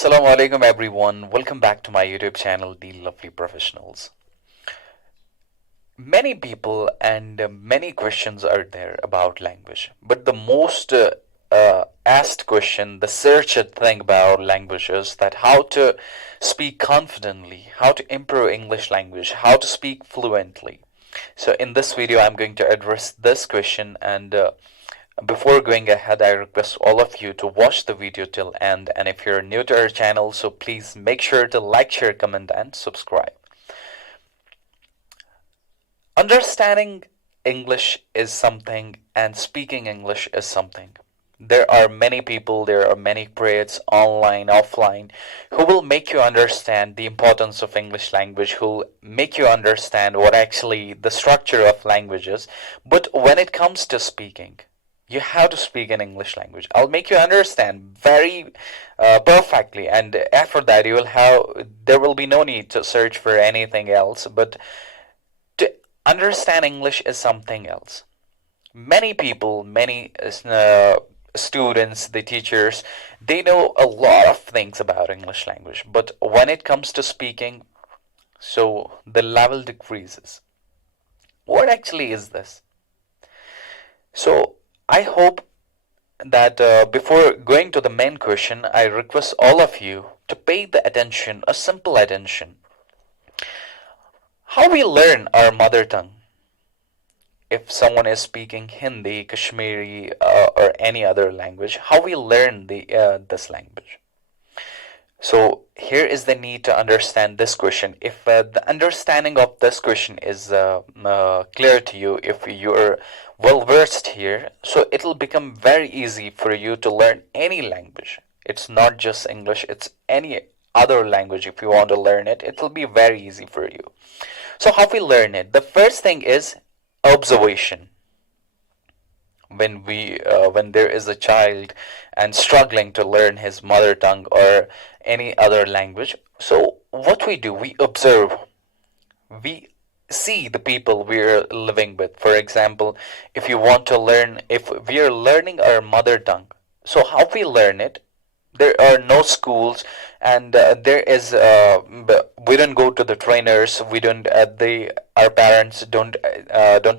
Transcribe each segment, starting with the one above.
Assalamu alaikum everyone. Welcome back to my YouTube channel, The Lovely Professionals. Many people and many questions are there about language, but the most asked question, the searched thing about language is that how to speak confidently, how to improve English language, how to speak fluently. So in this video, I'm going to address this question and before going ahead, I request all of you to watch the video till end, and if you're new to our channel, so please make sure to like, share, comment and subscribe. Understanding English is something and speaking English is something. There are many people, there are many creators online, offline, who will make you understand the importance of English language, who will make you understand what actually the structure of language is. But when it comes to speaking, you have to speak in English language. I'll make you understand very perfectly, and after that, there will be no need to search for anything else. But to understand English is something else. Many people, many students, the teachers, they know a lot of things about English language, but when it comes to speaking, so the level decreases. What actually is this? So I hope that before going to the main question, I request all of you to pay the attention, a simple attention. How we learn our mother tongue. If someone is speaking Hindi, Kashmiri, or any other language, how we learn this language. So here is the need to understand this question. If the understanding of this question is clear to you, if you're well versed here, so it'll become very easy for you to learn any language. It's not just English, it's any other language. If you want to learn it, it'll be very easy for you. So how we learn it? The first thing is observation. When there is a child and struggling to learn his mother tongue or any other language, so what we do, we observe, we see the people we're living with. For example, if we are learning our mother tongue, so how we learn it, there are no schools, and we don't go to the trainers, we don't our parents don't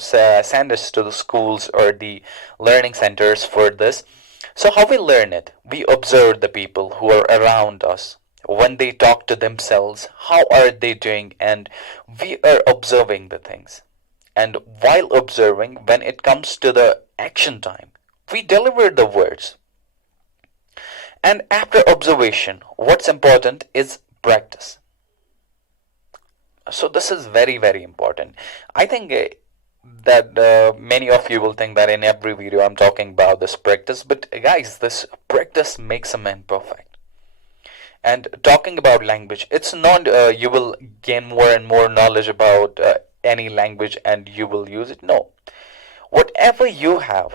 send us to the schools or the learning centers for this. So how we learn it, we observe the people who are around us. When they talk to themselves, how are they doing, and we are observing the things. And while observing, when it comes to the action time, we deliver the words. And after observation, what's important is practice. So this is very, very important. I think that many of you will think that in every video I'm talking about this practice, but guys, this practice makes a man perfect. And talking about language, it's not you will gain more and more knowledge about any language and you will use it. No. Whatever you have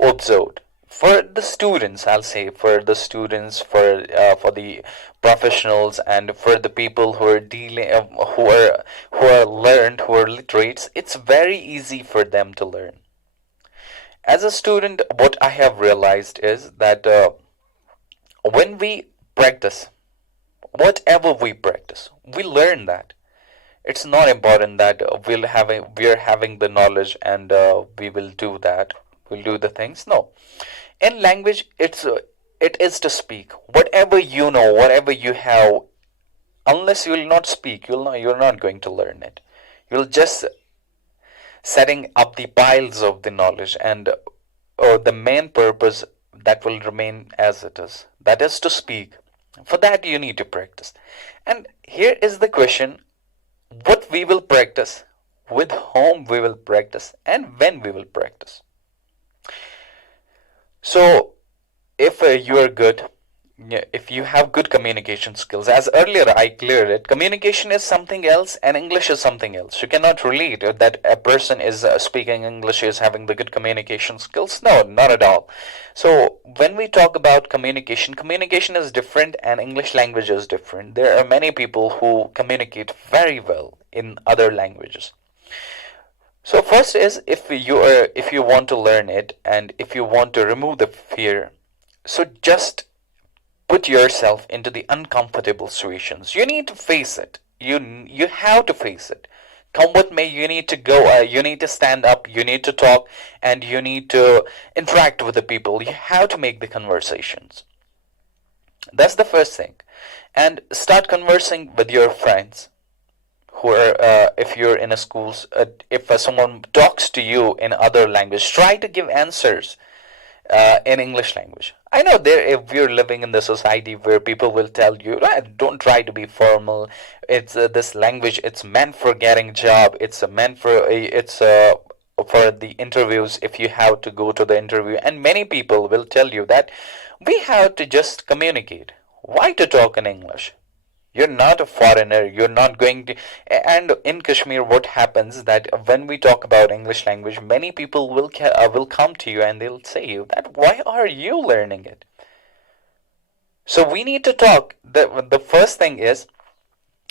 observed, for the students, I'll say, for the students, for the professionals, and for the people who are learned, who are literates, it's very easy for them to learn. As a student, what I have realized is that when we practice, whatever we practice, we learn that. It's not important that we are having the knowledge and we will do that. We'll do the things. No. In language, it is to speak. Whatever you know, whatever you have, unless you will not speak, you're not going to learn it. You'll just setting up the piles of the knowledge, and or the main purpose that will remain as it is. That is to speak. For that you need to practice. And here is the question, what we will practice, with whom we will practice, and when we will practice. So if you are good, if you have good communication skills, as earlier I cleared it, communication is something else and English is something else. You cannot relate that a person is speaking English is having the good communication skills. No, not at all. So when we talk about communication, communication is different and English language is different. There are many people who communicate very well in other languages. So first is, if you want to learn it and if you want to remove the fear, so just put yourself into the uncomfortable situations. You need to face it. You have to face it. Come what may, you need to go. You need to stand up. You need to talk, and you need to interact with the people. You have to make the conversations. That's the first thing, and start conversing with your friends who are if you're in a schools if someone talks to you in other language, try to give answers in English language. I know there if you're living in the society where people will tell you, don't try to be formal. It's this language. It's meant for getting job. It's meant for it's for the interviews. If you have to go to the interview, and many people will tell you that we have to just communicate. Why to talk in English? You're not a foreigner. You're not going to. And in Kashmir, what happens that when we talk about English language, many people will come to you and they'll say you that why are you learning it? So we need to talk. The first thing is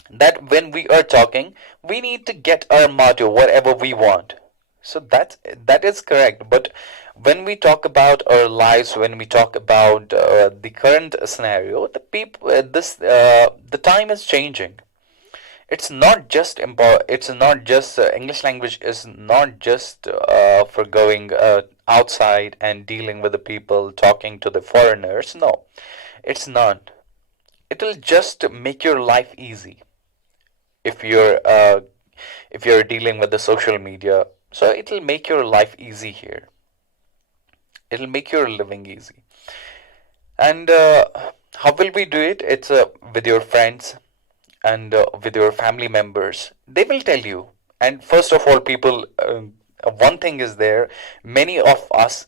that when we are talking, we need to get our motto, whatever we want. So that is correct. But when we talk about our lives, when we talk about the current scenario, the time is changing. It's not just It's not just English language is not just for going outside and dealing with the people, talking to the foreigners. No, it's not. It'll just make your life easy if you're dealing with the social media. So it'll make your life easy here. It'll make your living easy. And how will we do it? It's with your friends and with your family members. They will tell you. And first of all, people, one thing is there, many of us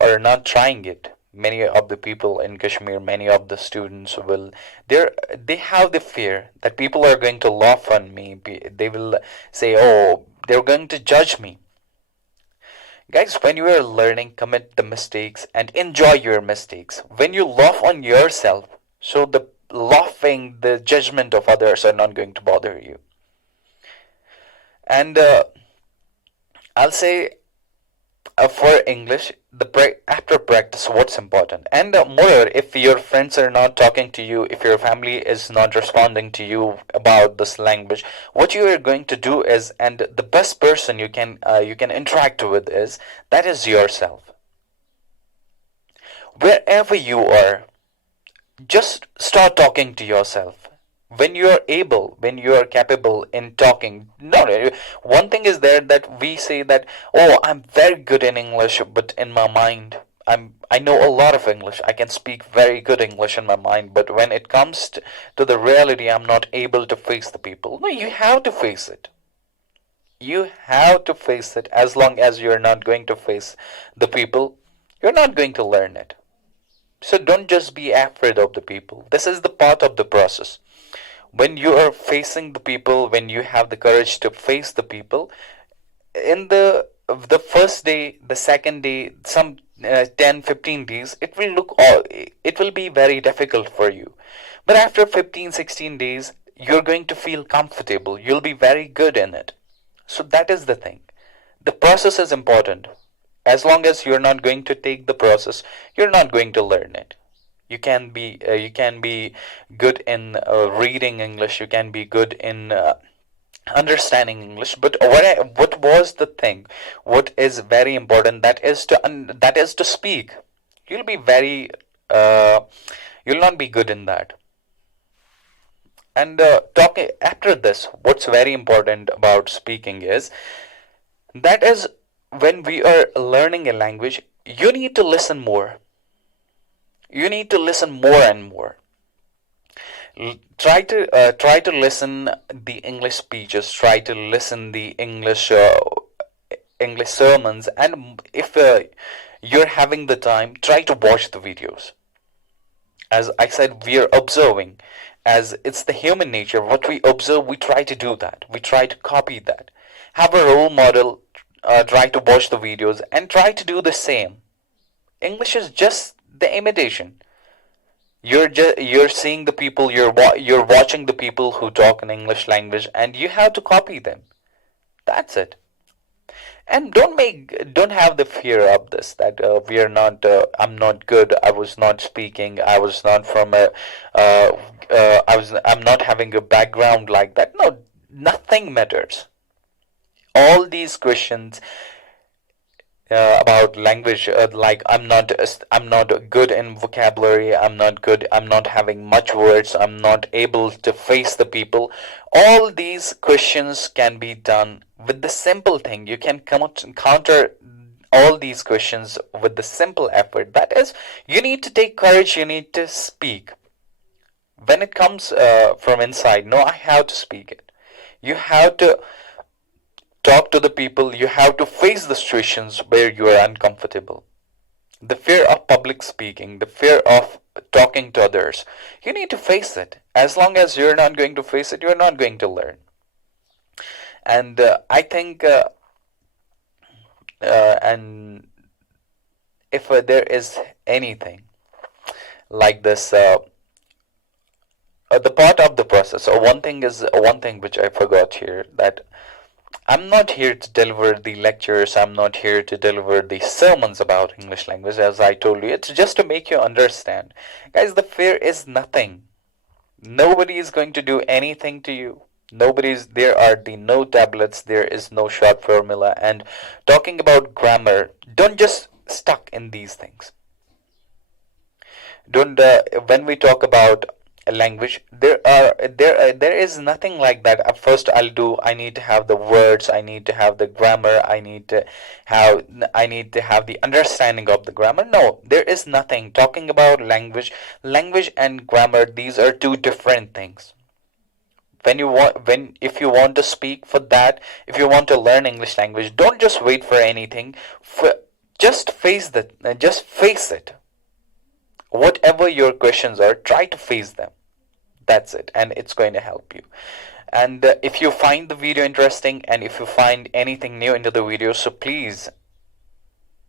are not trying it. Many of the people in Kashmir, many of the students they have the fear that people are going to laugh on me. They will say, oh, they're going to judge me. Guys, when you are learning, commit the mistakes and enjoy your mistakes. When you laugh on yourself, so the laughing, the judgment of others are not going to bother you. And I'll say for English, after practice, what's important, and moreover, if your friends are not talking to you, if your family is not responding to you about this language, what you are going to do is, and the best person you can interact with is yourself. Wherever you are, just start talking to yourself. When you are able, when you are capable in talking. No, one thing is there that we say that, oh, I'm very good in English, but in my mind, I know a lot of English. I can speak very good English in my mind, but when it comes to the reality, I'm not able to face the people. No, you have to face it. You have to face it. As long as you're not going to face the people, you're not going to learn it. So don't just be afraid of the people. This is the part of the process. When you are facing the people, when you have the courage to face the people, in the first day, the second day, some 10 15 days, it will be very difficult for you. But after 15 16 days, you're going to feel comfortable. You'll be very good in it. So that is the thing. The process is important. As long as you're not going to take the process, you're not going to learn it. You can be good in reading English. You can be good in understanding English. But what was the thing? What is very important? That is to speak. You'll be very you'll not be good in that. And talking after this, what's very important about speaking is that is when we are learning a language, you need to listen more. You need to listen more and more. Try to listen the English speeches. Try to listen the English sermons, and if you're having the time, try to watch the videos. As I said, we are observing. As it's the human nature, what we observe, we try to do that. We try to copy that. Have a role model. Try to watch the videos and try to do the same. English is just the imitation. You're seeing the people, you're watching the people who talk in English language, and you have to copy them. That's it. And don't have the fear of this, that we are not I'm not good, I was not speaking, I was not from a uh, I'm not having a background like that. No, nothing matters. All these questions about language, like I'm not good in vocabulary, I'm not having much words, I'm not able to face the people. All these questions can be done with the simple thing. You can counter all these questions with the simple effort. That is, you need to take courage, you need to speak. When it comes from inside, no, I have to speak it. You have to talk to the people, you have to face the situations where you are uncomfortable. The fear of public speaking, the fear of talking to others, you need to face it. As long as you're not going to face it, you're not going to learn. And I think, and if there is anything like this, the part of the process, or one thing which I forgot here, that I'm not here to deliver the lectures, I'm not here to deliver the sermons about English language, as I told you. It's just to make you understand. Guys, the fear is nothing. Nobody is going to do anything to you. There are no tablets, there is no short formula. And talking about grammar, don't just stuck in these things. Don't When we talk about a language, there is nothing like that. At first, I need to have the words, I need to have the grammar, I need to have the understanding of the grammar. No, there is nothing. Talking about language and grammar, these are two different things. When if you want to speak for that, if you want to learn English language, don't just wait for anything. Just face it. Whatever your questions are, try to face them. That's it, and it's going to help you. And if you find the video interesting, and if you find anything new into the video, so please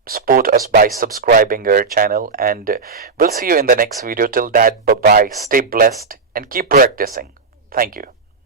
support us by subscribing our channel, and we'll see you in the next video. Till that, bye bye, stay blessed and keep practicing. Thank you.